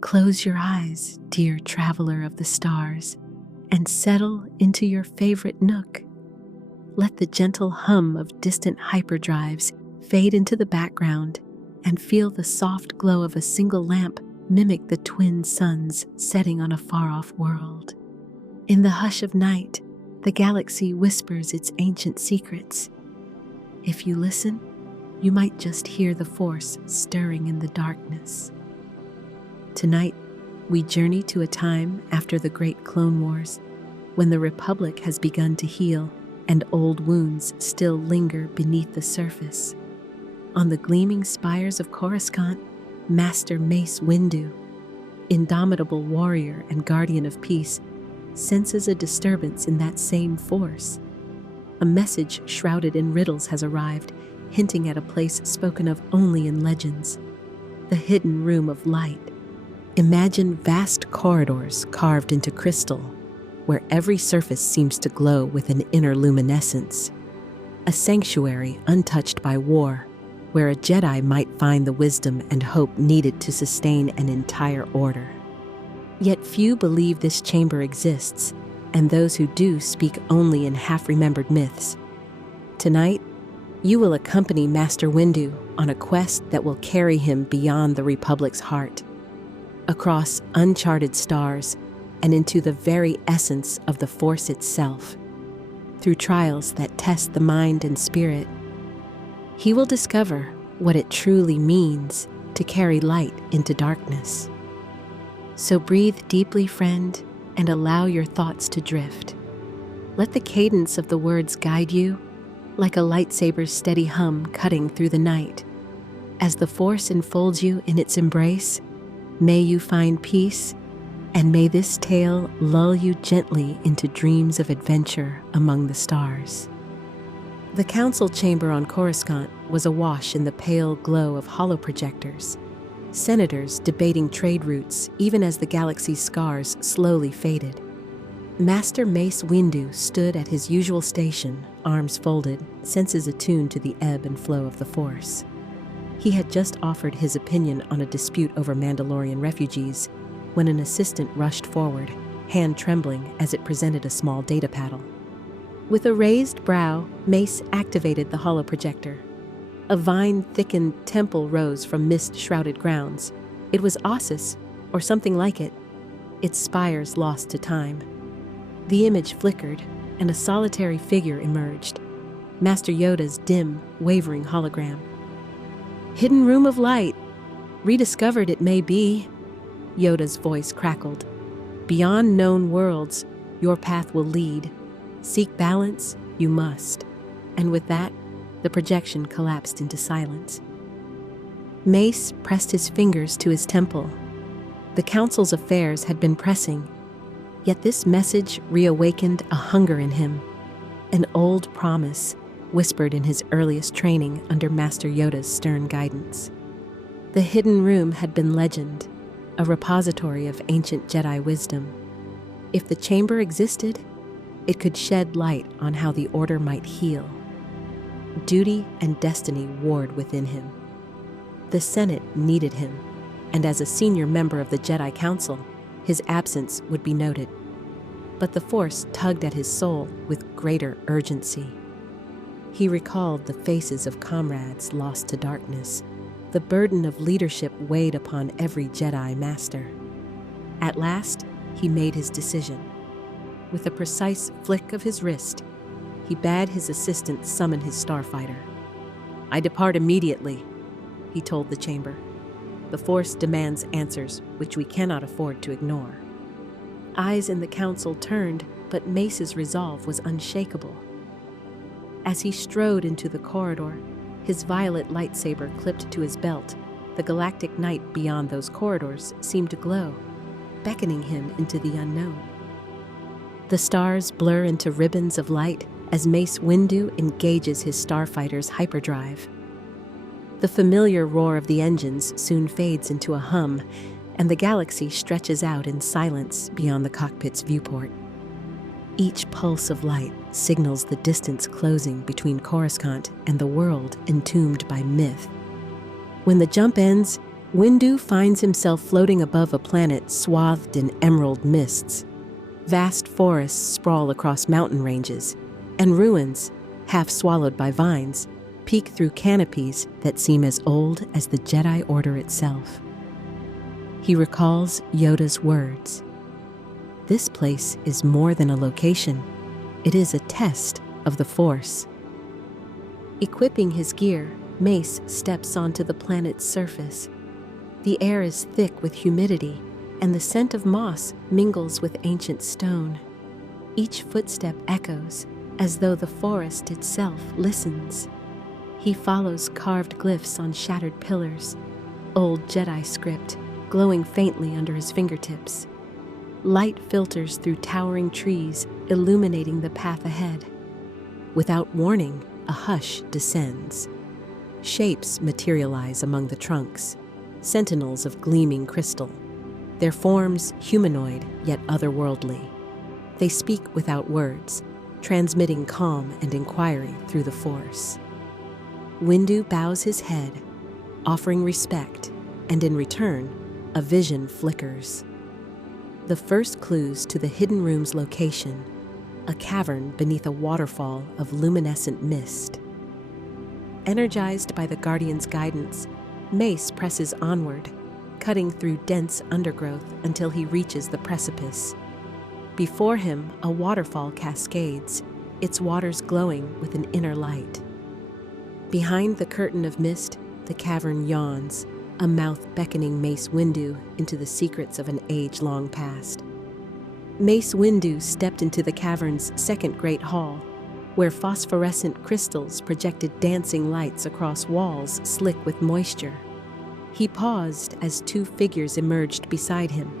Close your eyes, dear traveler of the stars, and settle into your favorite nook. Let the gentle hum of distant hyperdrives fade into the background and feel the soft glow of a single lamp mimic the twin suns setting on a far-off world. In the hush of night, the galaxy whispers its ancient secrets. If you listen, you might just hear the Force stirring in the darkness. Tonight, we journey to a time after the Great Clone Wars, when the Republic has begun to heal and old wounds still linger beneath the surface. On the gleaming spires of Coruscant, Master Mace Windu, indomitable warrior and guardian of peace, senses a disturbance in that same Force. A message shrouded in riddles has arrived, hinting at a place spoken of only in legends, the hidden room of light. Imagine vast corridors carved into crystal, where every surface seems to glow with an inner luminescence. A sanctuary untouched by war, where a Jedi might find the wisdom and hope needed to sustain an entire order. Yet few believe this chamber exists, and those who do speak only in half-remembered myths. Tonight, you will accompany Master Windu on a quest that will carry him beyond the Republic's heart, across uncharted stars, and into the very essence of the Force itself. Through trials that test the mind and spirit, he will discover what it truly means to carry light into darkness. So breathe deeply, friend, and allow your thoughts to drift. Let the cadence of the words guide you, like a lightsaber's steady hum cutting through the night. As the Force enfolds you in its embrace, may you find peace, and may this tale lull you gently into dreams of adventure among the stars. The council chamber on Coruscant was awash in the pale glow of holoprojectors, senators debating trade routes even as the galaxy's scars slowly faded. Master Mace Windu stood at his usual station, arms folded, senses attuned to the ebb and flow of the Force. He had just offered his opinion on a dispute over Mandalorian refugees when an assistant rushed forward, hand trembling as it presented a small data paddle. With a raised brow, Mace activated the holoprojector. A vine-thickened temple rose from mist-shrouded grounds. It was Ossus, or something like it, its spires lost to time. The image flickered, and a solitary figure emerged, Master Yoda's dim, wavering hologram. "Hidden room of light. Rediscovered it may be," Yoda's voice crackled. "Beyond known worlds, your path will lead. Seek balance, you must." And with that, the projection collapsed into silence. Mace pressed his fingers to his temple. The council's affairs had been pressing, yet this message reawakened a hunger in him, an old promise whispered in his earliest training under Master Yoda's stern guidance. The hidden room had been legend, a repository of ancient Jedi wisdom. If the chamber existed, it could shed light on how the Order might heal. Duty and destiny warred within him. The Senate needed him, and as a senior member of the Jedi Council, his absence would be noted. But the Force tugged at his soul with greater urgency. He recalled the faces of comrades lost to darkness. The burden of leadership weighed upon every Jedi Master. At last, he made his decision. With a precise flick of his wrist, he bade his assistant summon his starfighter. "I depart immediately," he told the chamber. "The Force demands answers which we cannot afford to ignore." Eyes in the council turned, but Mace's resolve was unshakable. As he strode into the corridor, his violet lightsaber clipped to his belt, the galactic night beyond those corridors seemed to glow, beckoning him into the unknown. The stars blur into ribbons of light as Mace Windu engages his starfighter's hyperdrive. The familiar roar of the engines soon fades into a hum, and the galaxy stretches out in silence beyond the cockpit's viewport. Each pulse of light signals the distance closing between Coruscant and the world entombed by myth. When the jump ends, Windu finds himself floating above a planet swathed in emerald mists. Vast forests sprawl across mountain ranges, and ruins, half swallowed by vines, peek through canopies that seem as old as the Jedi Order itself. He recalls Yoda's words. This place is more than a location. It is a test of the Force. Equipping his gear, Mace steps onto the planet's surface. The air is thick with humidity, and the scent of moss mingles with ancient stone. Each footstep echoes, as though the forest itself listens. He follows carved glyphs on shattered pillars, old Jedi script glowing faintly under his fingertips. Light filters through towering trees, illuminating the path ahead. Without warning, a hush descends. Shapes materialize among the trunks, sentinels of gleaming crystal. Their forms humanoid yet otherworldly. They speak without words, transmitting calm and inquiry through the Force. Windu bows his head, offering respect, and in return, a vision flickers. The first clues to the hidden room's location, a cavern beneath a waterfall of luminescent mist. Energized by the Guardian's guidance, Mace presses onward, cutting through dense undergrowth until he reaches the precipice. Before him, a waterfall cascades, its waters glowing with an inner light. Behind the curtain of mist, the cavern yawns, a mouth beckoning Mace Windu into the secrets of an age-long past. Mace Windu stepped into the cavern's second great hall, where phosphorescent crystals projected dancing lights across walls slick with moisture. He paused as two figures emerged beside him.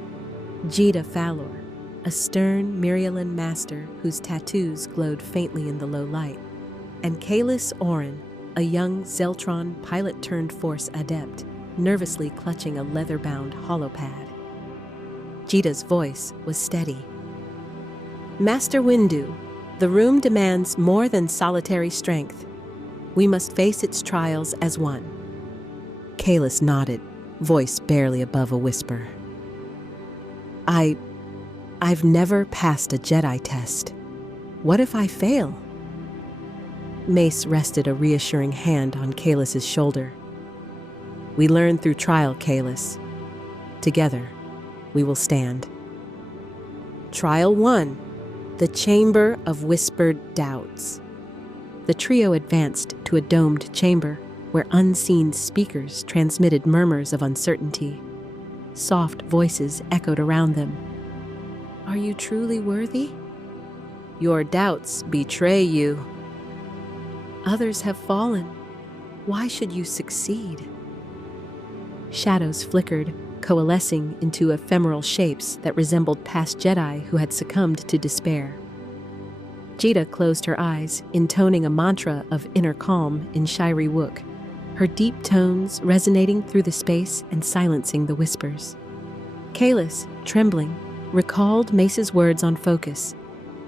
Jedi Falor, a stern Mirialan master whose tattoos glowed faintly in the low light, and Kalis Oren, a young Zeltron pilot-turned-Force adept, nervously clutching a leather-bound holopad. Jida's voice was steady. "Master Windu, the room demands more than solitary strength. We must face its trials as one." Kalis nodded, voice barely above a whisper. I've never passed a Jedi test. What if I fail?" Mace rested a reassuring hand on Kalis's shoulder. "We learn through trial, Kalis. Together, we will stand." Trial 1, the Chamber of Whispered Doubts. The trio advanced to a domed chamber where unseen speakers transmitted murmurs of uncertainty. Soft voices echoed around them. "Are you truly worthy?" "Your doubts betray you." "Others have fallen. Why should you succeed?" Shadows flickered, coalescing into ephemeral shapes that resembled past Jedi who had succumbed to despair. Jida closed her eyes, intoning a mantra of inner calm in Shiri Wook, her deep tones resonating through the space and silencing the whispers. Kalis, trembling, recalled Mace's words on focus.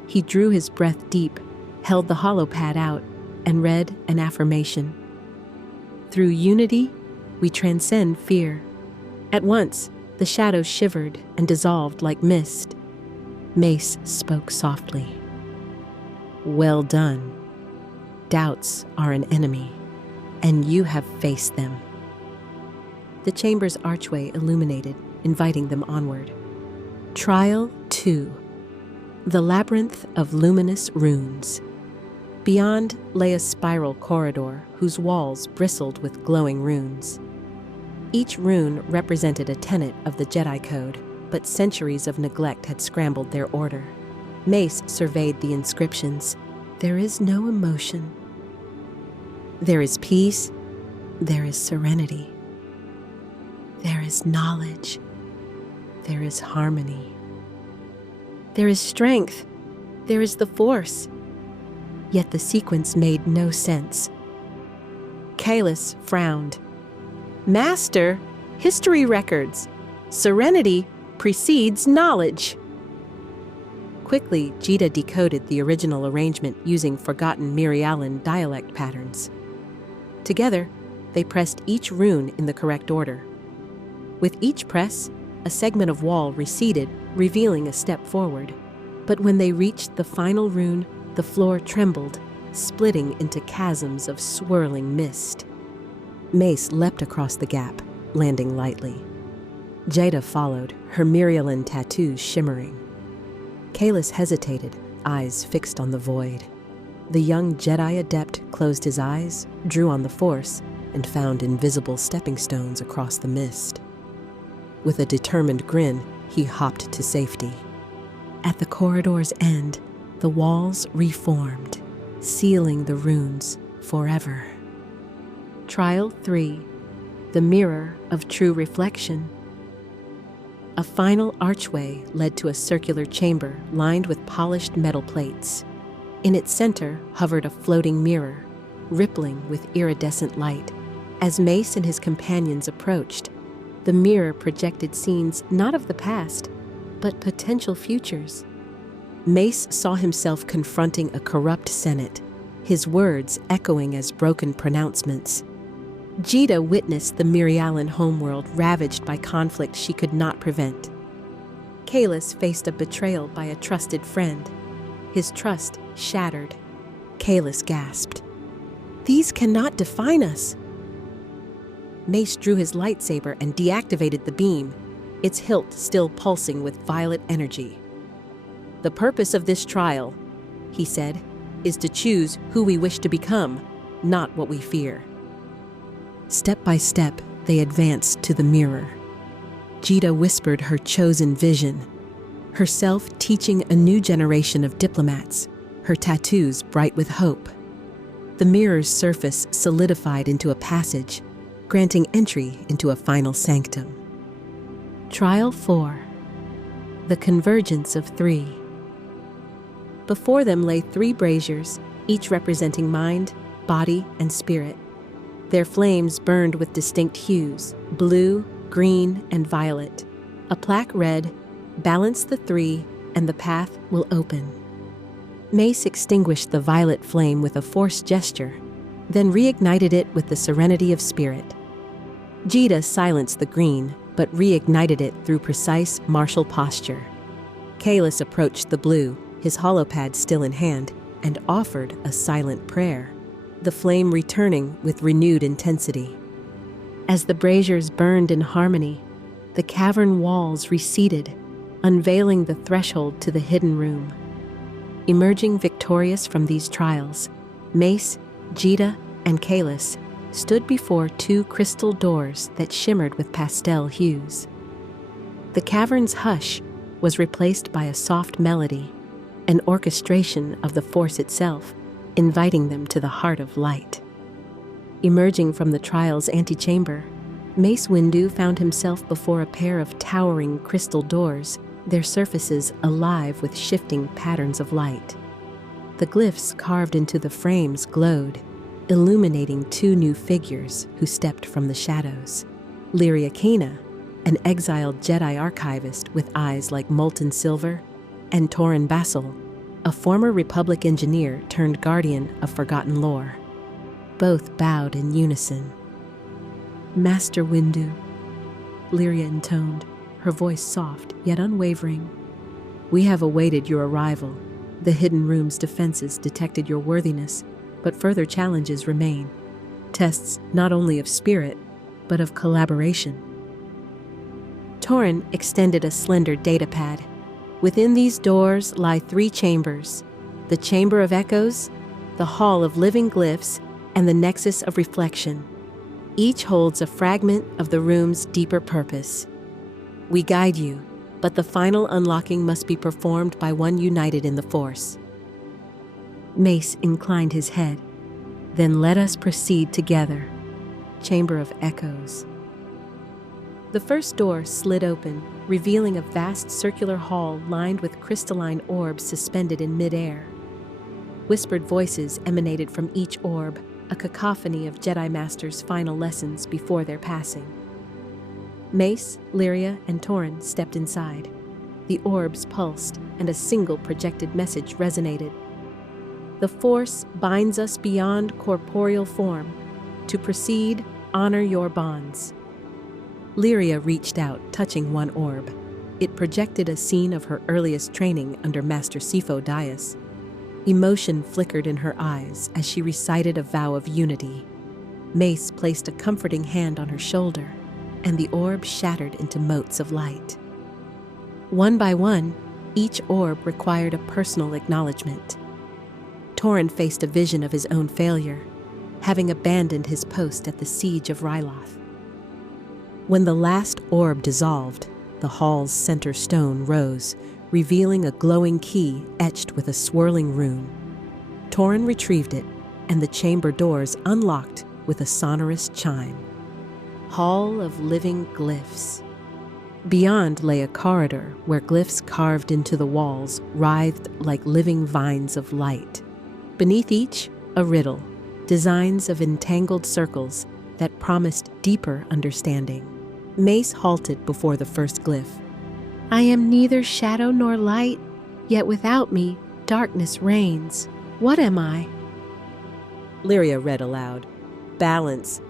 He drew his breath deep, held the holopad out, and read an affirmation. "Through unity, we transcend fear." At once, the shadows shivered and dissolved like mist. Mace spoke softly. "Well done. Doubts are an enemy, and you have faced them." The chamber's archway illuminated, inviting them onward. Trial 2, the Labyrinth of Luminous Runes. Beyond lay a spiral corridor whose walls bristled with glowing runes. Each rune represented a tenet of the Jedi Code, but centuries of neglect had scrambled their order. Mace surveyed the inscriptions. There is no emotion. There is peace. There is serenity. There is knowledge. There is harmony. There is strength. There is the Force. Yet the sequence made no sense. Kalis frowned. "Master, history records. Serenity precedes knowledge." Quickly, Jida decoded the original arrangement using forgotten Mirialan dialect patterns. Together, they pressed each rune in the correct order. With each press, a segment of wall receded, revealing a step forward. But when they reached the final rune, the floor trembled, splitting into chasms of swirling mist. Mace leapt across the gap, landing lightly. Jada followed, her Mirialan tattoos shimmering. Kalis hesitated, eyes fixed on the void. The young Jedi adept closed his eyes, drew on the Force, and found invisible stepping stones across the mist. With a determined grin, he hopped to safety. At the corridor's end, the walls reformed, sealing the runes forever. Trial 3. The Mirror of True Reflection. A final archway led to a circular chamber lined with polished metal plates. In its center hovered a floating mirror, rippling with iridescent light. As Mace and his companions approached, the mirror projected scenes not of the past, but potential futures. Mace saw himself confronting a corrupt Senate, his words echoing as broken pronouncements. Jada witnessed the Mirialan homeworld ravaged by conflict she could not prevent. Kalis faced a betrayal by a trusted friend. His trust shattered. Kalis gasped, "These cannot define us." Mace drew his lightsaber and deactivated the beam, its hilt still pulsing with violet energy. "The purpose of this trial," he said, "is to choose who we wish to become, not what we fear." Step by step, they advanced to the mirror. Jada whispered her chosen vision, herself teaching a new generation of diplomats, her tattoos bright with hope. The mirror's surface solidified into a passage, granting entry into a final sanctum. Trial 4. The Convergence of Three. Before them lay 3 braziers, each representing mind, body, and spirit. Their flames burned with distinct hues, blue, green, and violet. A plaque read, "Balance the 3, and the path will open." Mace extinguished the violet flame with a forced gesture, then reignited it with the serenity of spirit. Jada silenced the green, but reignited it through precise martial posture. Kalis approached the blue, his holopad still in hand, and offered a silent prayer, the flame returning with renewed intensity. As the braziers burned in harmony, the cavern walls receded, unveiling the threshold to the hidden room. Emerging victorious from these trials, Mace, Jada, and Kalis stood before 2 crystal doors that shimmered with pastel hues. The cavern's hush was replaced by a soft melody, an orchestration of the Force itself, inviting them to the heart of light. Emerging from the trial's antechamber, Mace Windu found himself before a pair of towering crystal doors, their surfaces alive with shifting patterns of light. The glyphs carved into the frames glowed, illuminating 2 new figures who stepped from the shadows. Lyria Kena, an exiled Jedi archivist with eyes like molten silver, and Torin Basil, a former Republic engineer turned guardian of forgotten lore. Both bowed in unison. "Master Windu," Lyria intoned, her voice soft yet unwavering. "We have awaited your arrival. The hidden room's defenses detected your worthiness, but further challenges remain. Tests not only of spirit, but of collaboration." Torin extended a slender datapad. "Within these doors lie 3 chambers: the Chamber of Echoes, the Hall of Living Glyphs, and the Nexus of Reflection. Each holds a fragment of the room's deeper purpose. We guide you, but the final unlocking must be performed by one united in the Force." Mace inclined his head. "Then let us proceed together." Chamber of Echoes. The first door slid open, revealing a vast circular hall lined with crystalline orbs suspended in midair. Whispered voices emanated from each orb, a cacophony of Jedi Masters' final lessons before their passing. Mace, Lyria, and Torin stepped inside. The orbs pulsed, and a single projected message resonated. "The Force binds us beyond corporeal form. To proceed, honor your bonds." Lyria reached out, touching one orb. It projected a scene of her earliest training under Master Sifo Dyas. Emotion flickered in her eyes as she recited a vow of unity. Mace placed a comforting hand on her shoulder, and the orb shattered into motes of light. One by one, each orb required a personal acknowledgement. Torin faced a vision of his own failure, having abandoned his post at the siege of Ryloth. When the last orb dissolved, the hall's center stone rose, revealing a glowing key etched with a swirling rune. Torin retrieved it, and the chamber doors unlocked with a sonorous chime. Hall of Living Glyphs. Beyond lay a corridor where glyphs carved into the walls writhed like living vines of light. Beneath each, a riddle, designs of entangled circles that promised deeper understanding. Mace halted before the first glyph. I am neither shadow nor light, yet without me, darkness reigns. What am I? Lyria read aloud. Balance.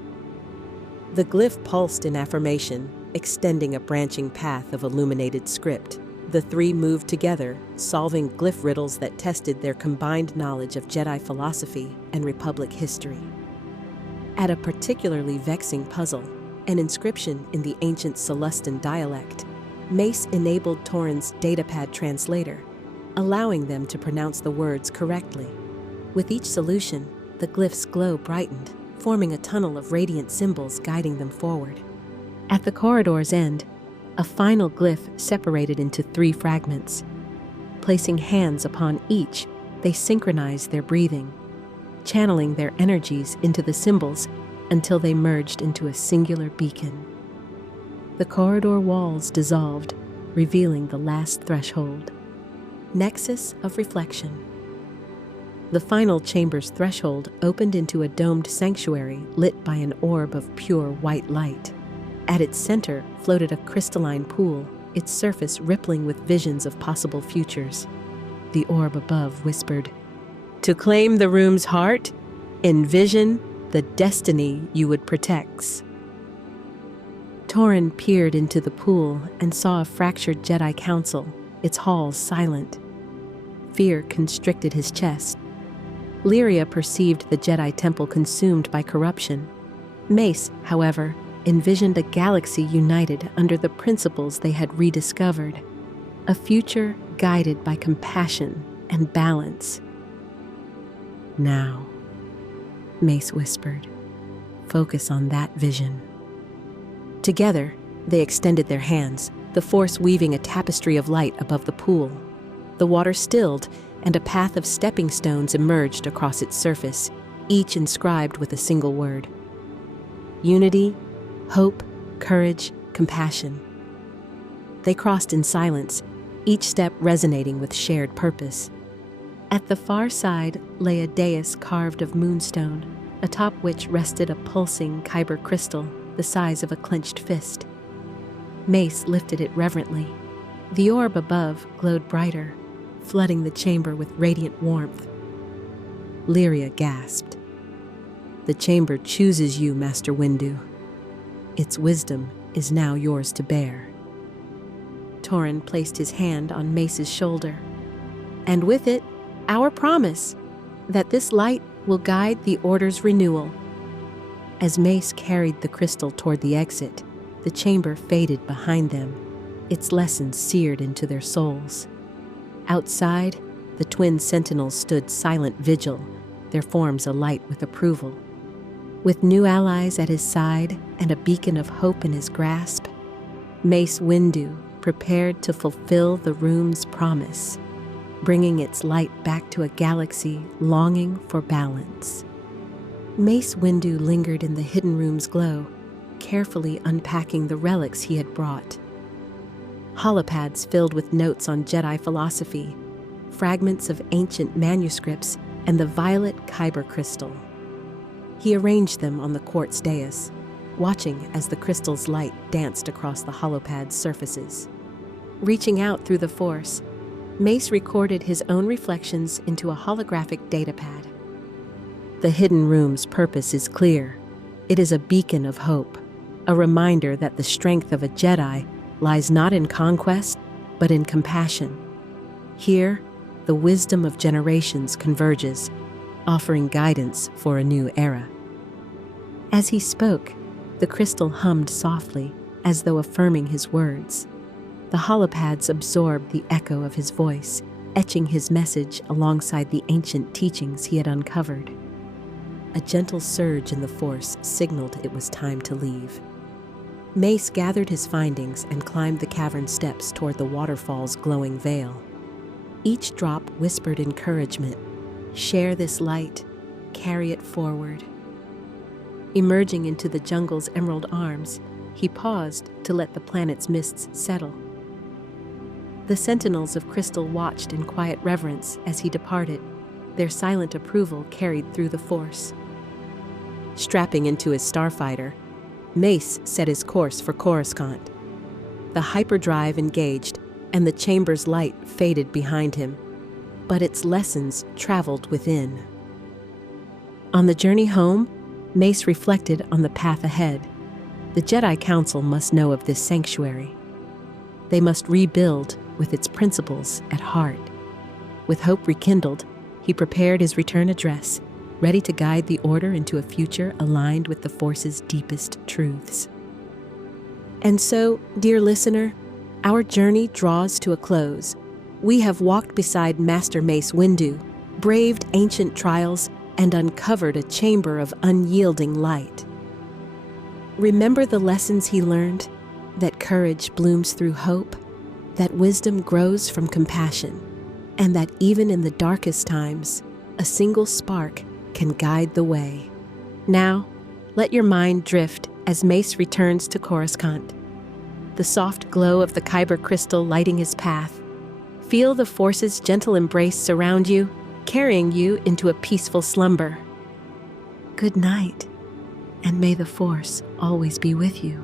The glyph pulsed in affirmation, extending a branching path of illuminated script. The three moved together, solving glyph riddles that tested their combined knowledge of Jedi philosophy and Republic history. At a particularly vexing puzzle, an inscription in the ancient Celestan dialect, Mace enabled Torin's datapad translator, allowing them to pronounce the words correctly. With each solution, the glyph's glow brightened, forming a tunnel of radiant symbols guiding them forward. At the corridor's end, a final glyph separated into 3 fragments. Placing hands upon each, they synchronized their breathing, channeling their energies into the symbols until they merged into a singular beacon. The corridor walls dissolved, revealing the last threshold. Nexus of Reflection. The final chamber's threshold opened into a domed sanctuary lit by an orb of pure white light. At its center floated a crystalline pool, its surface rippling with visions of possible futures. The orb above whispered, "To claim the room's heart, envision the destiny you would protect." Torin peered into the pool and saw a fractured Jedi Council, its halls silent. Fear constricted his chest. Lyria perceived the Jedi Temple consumed by corruption. Mace, however, envisioned a galaxy united under the principles they had rediscovered, a future guided by compassion and balance. Now, Mace whispered, focus on that vision. Together, they extended their hands, the force weaving a tapestry of light above the pool. The water stilled, and a path of stepping stones emerged across its surface, each inscribed with a single word. Unity, hope, courage, compassion. They crossed in silence, each step resonating with shared purpose. At the far side lay a dais carved of moonstone, atop which rested a pulsing kyber crystal the size of a clenched fist. Mace lifted it reverently. The orb above glowed brighter, flooding the chamber with radiant warmth. Lyria gasped. The chamber chooses you, Master Windu. Its wisdom is now yours to bear. Torin placed his hand on Mace's shoulder, and with it, our promise that this light will guide the Order's renewal. As Mace carried the crystal toward the exit, the chamber faded behind them, its lessons seared into their souls. Outside, the twin sentinels stood silent vigil, their forms alight with approval. With new allies at his side and a beacon of hope in his grasp, Mace Windu prepared to fulfill the room's promise, bringing its light back to a galaxy longing for balance. Mace Windu lingered in the hidden room's glow, carefully unpacking the relics he had brought. Holopads filled with notes on Jedi philosophy, fragments of ancient manuscripts, and the violet kyber crystal. He arranged them on the quartz dais, watching as the crystal's light danced across the holopad's surfaces. Reaching out through the Force, Mace recorded his own reflections into a holographic datapad. The hidden room's purpose is clear. It is a beacon of hope, a reminder that the strength of a Jedi lies not in conquest, but in compassion. Here, the wisdom of generations converges, offering guidance for a new era. As he spoke, the crystal hummed softly, as though affirming his words. The holopads absorbed the echo of his voice, etching his message alongside the ancient teachings he had uncovered. A gentle surge in the Force signaled it was time to leave. Mace gathered his findings and climbed the cavern steps toward the waterfall's glowing veil. Each drop whispered encouragement. Share this light, carry it forward. Emerging into the jungle's emerald arms, he paused to let the planet's mists settle. The sentinels of crystal watched in quiet reverence as he departed, their silent approval carried through the Force. Strapping into his starfighter, Mace set his course for Coruscant. The hyperdrive engaged, and the chamber's light faded behind him, but its lessons traveled within. On the journey home, Mace reflected on the path ahead. The Jedi Council must know of this sanctuary. They must rebuild with its principles at heart. With hope rekindled, he prepared his return address, ready to guide the Order into a future aligned with the Force's deepest truths. And so, dear listener, our journey draws to a close. We have walked beside Master Mace Windu, braved ancient trials, and uncovered a chamber of unyielding light. Remember the lessons he learned, that courage blooms through hope, that wisdom grows from compassion, and that even in the darkest times, a single spark can guide the way. Now, let your mind drift as Mace returns to Coruscant. The soft glow of the Kyber crystal lighting his path. Feel the Force's gentle embrace surround you, carrying you into a peaceful slumber. Good night, and may the Force always be with you.